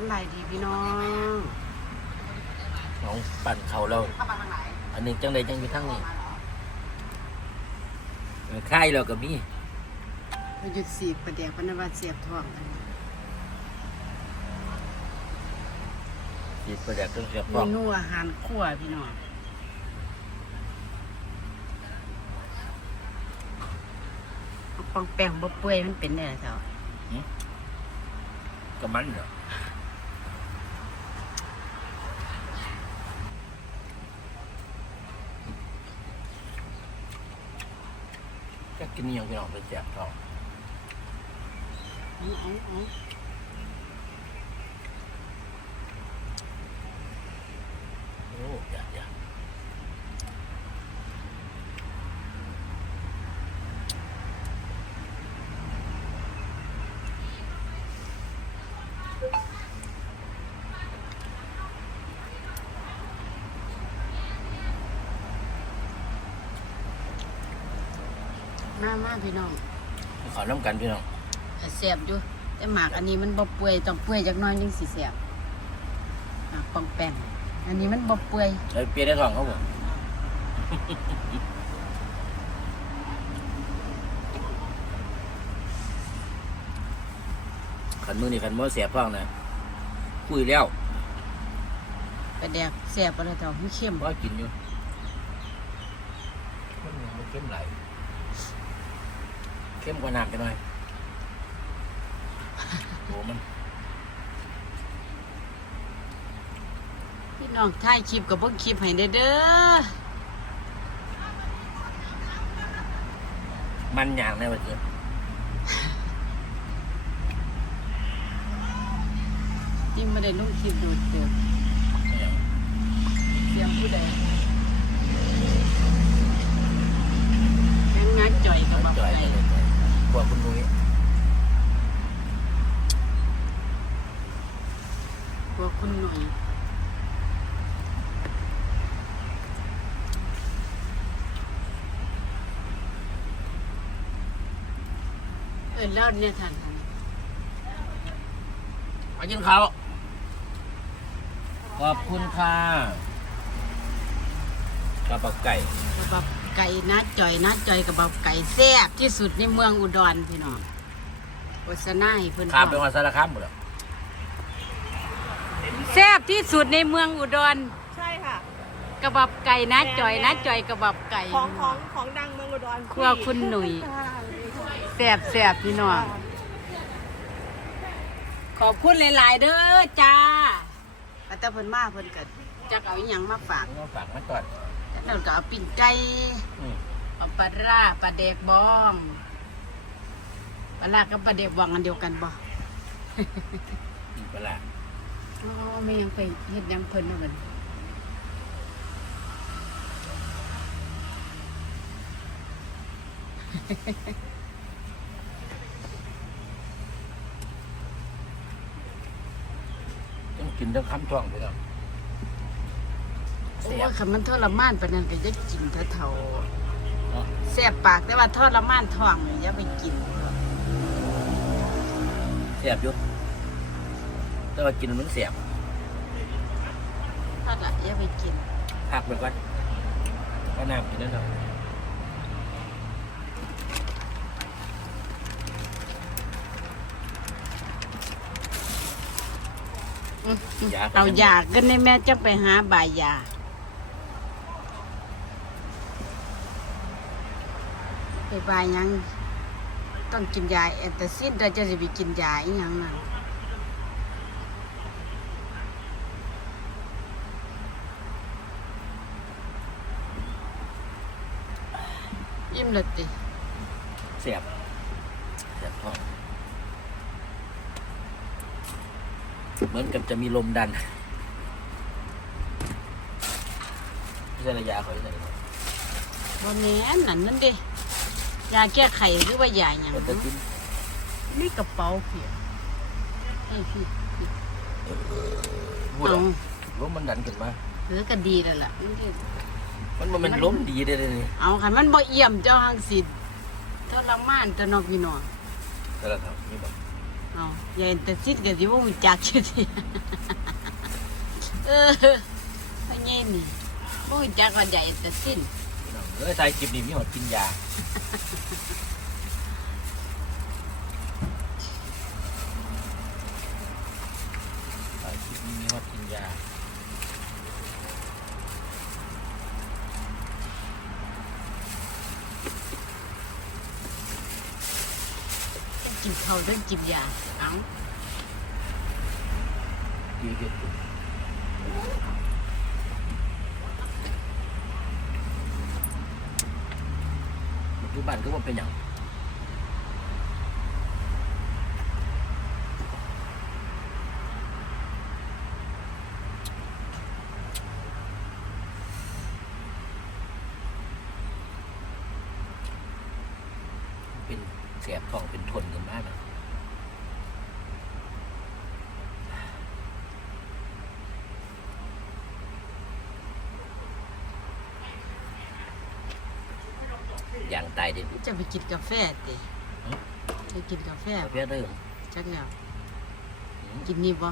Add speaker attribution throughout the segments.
Speaker 1: สำบายดีพี่น้อง
Speaker 2: น้องปั่นเขาเราอันนี้จังใดจังอยู่ทั้งนี้เออค่ายเราก็มี
Speaker 1: มาหยุดสีกประเดี๋ยวพนวัตเสียบท้องกัน
Speaker 2: ติดประแดกเครื่องเสียบ
Speaker 1: เม
Speaker 2: ฟอง
Speaker 1: นูอาหารคั่วพี่น้องเอาปองแป้งบ่เปื่อยมันเป็นได้ล่ะเจ้า
Speaker 2: ก็มันเนาะ ก็กินนี่ยังพี่น้องไปแจกเขา
Speaker 1: เอาเอาเอา
Speaker 2: โอ้ยากยาก
Speaker 1: มามาพี่น้อง
Speaker 2: ขอน้ำกันพี่น้อง
Speaker 1: เสียบอยู่แต่หมากอันนี้มันบ่เปื่อยต้องเปื่อยจักหน้อยยังสิเสียบหมากปองแป้งอันนี้มันบ่เปื่อย
Speaker 2: ไอ้เปียได้ทองเขาบ่ขันมือนี่ขันมือเสียบฟองนะคุยแล้ว
Speaker 1: ประเดี๋ยวเสียบอะไรเจ้ามันเข้ม
Speaker 2: ว่ากินอยู่มันยังบ่เข้มไหลาย เข้มกว่าน้ำกันหน่อยโอ้มัน
Speaker 1: พี่น้องถ่ายคลิปกับเบิ่งคลิปให้เด้อเด้อ
Speaker 2: มันอย่างแน่ว่าเกิน
Speaker 1: นี่ไม่ได้ลงคลิปดูดเดือด
Speaker 2: ไม่อย่าง
Speaker 1: เสียงผู้ใดแม่งงักจ่อยกับบัก
Speaker 2: จ่อย
Speaker 1: ไก่
Speaker 2: เลยพวกคุณนุ้ย
Speaker 1: พวกคุณหน่อยเออแล้วเนี่ยท่านท่าน
Speaker 2: มากินข้าวขอบคุณค่ะกระเป๋าไก่
Speaker 1: กับบัก ไก่นะจ่อยนะจ่อยกับบักไก่แซ่บที่สุดในเมืองอุดรพี่น้องโฆษณาให้เพิ่น
Speaker 2: ข้ามไป
Speaker 1: พร้อม
Speaker 2: มาสารคามหมดแล้ว
Speaker 1: แซ่บที่สุดในเมืองอุดร
Speaker 3: ใช่ค่ะ
Speaker 1: กระบับไก่นะจ่อยนะจ่อยกระบับไก่
Speaker 3: ของของของดังเมืองอุดร
Speaker 1: ครัวคุณหนุ่ย แซ่บแซ่บพี่น้องขอบคุณหลาย ๆ เด้อจ้าอาตาเพิ่นมาเพิ่นก็จักเอาอหยังมาฝาก
Speaker 2: มาฝากมาก่อน
Speaker 1: จักนั่นก็เอาปิ้งไก่
Speaker 2: อืม
Speaker 1: เอาปลาร้าปลาเด็กบองปลาร้ากับปลาเด็กบองอันเดียวกันบ่
Speaker 2: กินปลาร้า
Speaker 1: อ๋อไม่ยังไปเฮ็ดหยังเพิ่นเนาะเพิ่น
Speaker 2: ต้องกินต้องค้ำท้องไปแล้ว
Speaker 1: โอ้
Speaker 2: เสียบ
Speaker 1: ยคันมันทรมานปานนั้นก็จะกินเท่าๆ
Speaker 2: เนาะ
Speaker 1: แสบปากแต่ว่าทอดละม่านท้องนี่อย่าไปกิน
Speaker 2: เสียบอยู่แต่ว่ากินมันเสียบ
Speaker 1: ทอดละอย่าไปกิน
Speaker 2: พักไปก่อนก็น้ำกินนั่นเถอะ
Speaker 1: อื้อหือยาเราอยากกันในแม่จะไปหาบายยา ไปบายหยัง ต้องกินยาแอนตาซินเราจะไปกินยาอีหยังนั่นยิ้มเลยติ
Speaker 2: เสียบเสียบท้องเหมือนกับจะมีลมดันไม่ใช่ระยะเขาใช่ไหม
Speaker 1: บนแม่นนั่นนั่นเดิ ยาแก้ไขหรือว่ายาหยัง
Speaker 2: แต่กิน
Speaker 1: นี่กระเป๋าเพียไอ้พี่พี่
Speaker 2: พูด
Speaker 1: เอา
Speaker 2: ลมมันดันขึ้นมา
Speaker 1: หรือก็ดีแล้วล่ะมันเฮ็ด
Speaker 2: มันบ่แมันล้มดีได้เลยนี่
Speaker 1: เอาคันมันบ่เอี่ยมเจ้าหังสิทรมานตัวเนอกพี่น้อง
Speaker 2: แต่ละเท่านี่บอก
Speaker 1: เอเอายายแต่ซิดก็สิบ่รู้จักชื่อสิเออพ่อใหญ่นี่บ่รู้จักว่าใหญ่แต่สิ้น
Speaker 2: พี่น้อง เอ้ยถ่ายคลิปนี้มีหอดกินยาถ่ายคลิปนี้มีหอดกินยา
Speaker 1: ต้องกินข้าวต้องกินยาเอ้า
Speaker 2: ดีเกิน ทุบันก็ว่าเป็นอย่างเป็นเสียบทองเป็นทนกันมากนะ อย่างตายเด็ด
Speaker 1: จะไปกินกาแฟติจะกินกาแฟ
Speaker 2: เพื่อเรื่อง
Speaker 1: จักแล้วกินนี่บ่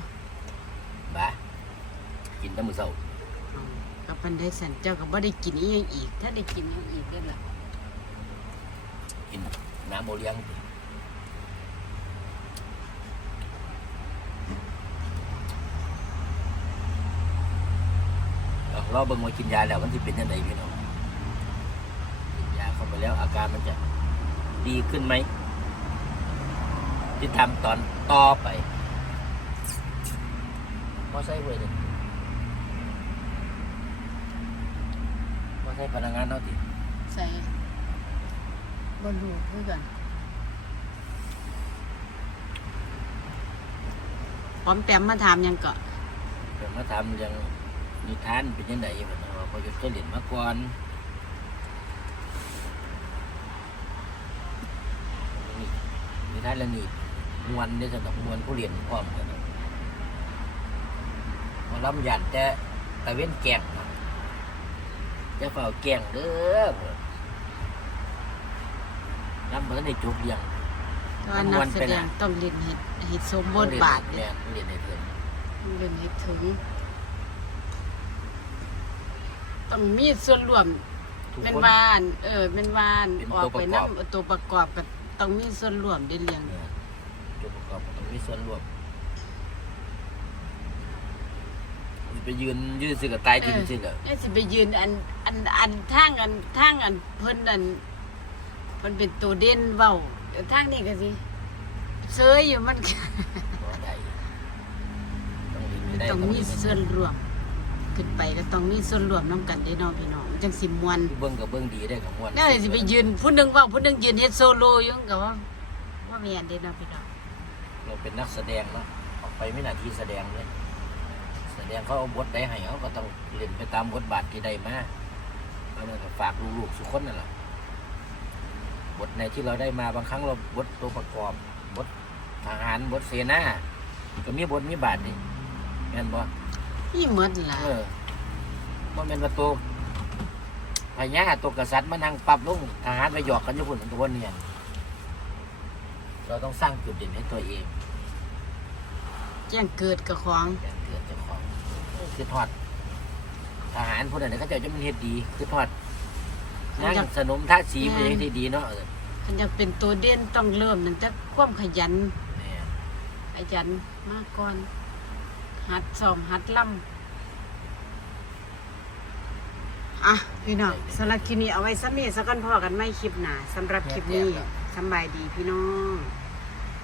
Speaker 2: บ้ากินแตั้งมือเศร้า
Speaker 1: เอากับปันได้สันเจ้าก็บ่ได้กินอีหยังอีก ถ้าได้กินอีหยังอีกก็ล่ะ
Speaker 2: กินน้ำโมเลี้ยงเอาเราเบิ่งว่ากินยาแล้วมันจะเป็นยังไงพี่น้องกินยาเข้าไป แล้วอาการมันจะดีขึ้นไหมที่ทำตอนต่อไปพอใช้เว้ยเลยพอใช้พนักงานเท่าที่
Speaker 1: ใส่บ่รู้คือกันปอมแปมมาถามหยังก็
Speaker 2: เดี๋ยวมาทำเรื่องนิทานเป็นยังไงมันเราพอจะเคยเรียนมาก่อนนิ ทานเรื่องนี้มวนเนี่ยจะต้องมวนผู้เรียนพร้อมกันนะหมาลำยันแต่ตะเว้นแกงนะจะเฝ้าแกงเด้อลำเหมือนในจุกเรียง
Speaker 1: แต่ว่านักแสดงต้องเล่นเฮ็ดเฮ็ดสมบทบาท
Speaker 2: เรี
Speaker 1: เด้
Speaker 2: ยนเรียนในเพื่อน
Speaker 1: ต้องเล่นให้ถึงต้องมีส่วนร่วม
Speaker 2: ทุก
Speaker 1: เป็น
Speaker 2: คน
Speaker 1: วาน เออเป็นวาน
Speaker 2: เป็น
Speaker 1: ออก
Speaker 2: ตัวป
Speaker 1: ไประ
Speaker 2: กอบ
Speaker 1: นำตัวประกอบก็ ต้องมีส่วนร่วมได้เรียง
Speaker 2: เนี่ยตัวประกอบต้องมีส่วนร่วมไปยืนยืนสิกับตายทิมสิกับ
Speaker 1: นี่สิไปยืนอันอันอันทางอันทางอันเพิ่นอันเพิ่นเป็นตัวเด่นเว้าเดี๋ยวทางนี้ก็สิเซยอยู่มันก็
Speaker 2: บ่ได้ต้องดิ้นให้ได้
Speaker 1: ต้องมี
Speaker 2: ดิ้นให้ได้
Speaker 1: ส่วนร่วม ขึ้นไปก็ต้องมีส่วนร่วมนํกันได้เน้องพี่น้องจังสิม่วน
Speaker 2: เบิ้งกับเบิ้งดีได้กับมวน
Speaker 1: แน่เลยสิไปยืนผู้หนึงเว้าผู้หนึงยืนเฮ็ดโซโล่อยู่ก็ว่าว่าแม่นเด้เน้องพี่น้อง
Speaker 2: เราเป็นนักแสดงเนาะออกไปไม่นาทีแสดงเลยแสดงเขาเอาบทได้ให้เขาก็ต้องเล่นไปตามบทบาทที่ได้มาเพราะนั้นก็ฝากลูกๆสุกคนนั่นแหละบทในที่เราได้มาบางครั้งเราบทตัวประกอบบททหารบทเสนาก็มีบทมีบาทนี่แม่นบ่
Speaker 1: นี่หมดล่ะ
Speaker 2: เออว่าเป็นว่าตัวพญาตัวกษัตริย์มานั่งปรับลงทหารไปหยอกกันอยู่พุ่นตัวเนี่ยเราต้องสร้างจุดเด่นให้ตัวเอง
Speaker 1: แจ้งเกิดกับของ
Speaker 2: แจ้งเกิดเจ้าของคือทอดทหารผู้ใดเนี่ยเขาเจะจะมันเฮ็ดดี คือทอดนั่งสนมท่าสีมันยังได้ดีเนาะเออ
Speaker 1: คันอยากเป็นตัวเด่นต้องเริ่มตั้งแต่ความขยัน
Speaker 2: แม่
Speaker 1: ขยันมากก่อน หัดสอมหัดล่ำอะพี่น้องสำหรับคลิปนี้เอาไว้ซ้ำนี้สักกันพอกันไม่คลิปหนาสำหรับคลิปนี้สำบายดีพี่น้อง